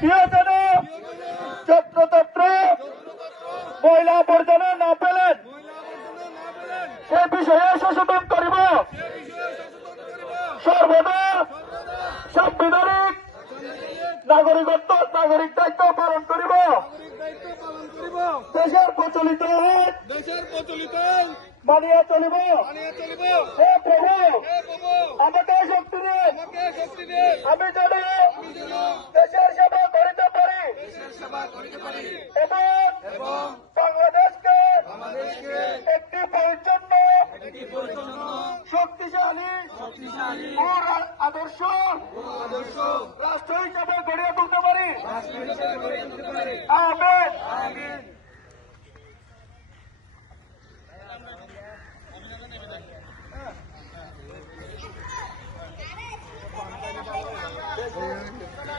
কেউ যেন যত্রতত্র ময়লা আবর্জনা না ফেলেন সে বিষয়ে সচেতন করিব। সর্বদা সাংবিধানিক নাগরিক দায়িত্ব পালন করিব। দেশের প্রচলিত আইন মানিয়া চলিব। হে প্রভু আমাকে শক্তি দিন, আমি যেন দেশের সেবা করিতে পারি এবং বাংলাদেশকে একটি পরিচ্ছন্ন শক্তিশালী ও আদর্শ রাষ্ট্র হিসাবে গড়িয়ে তুলতে পারি। আমিন।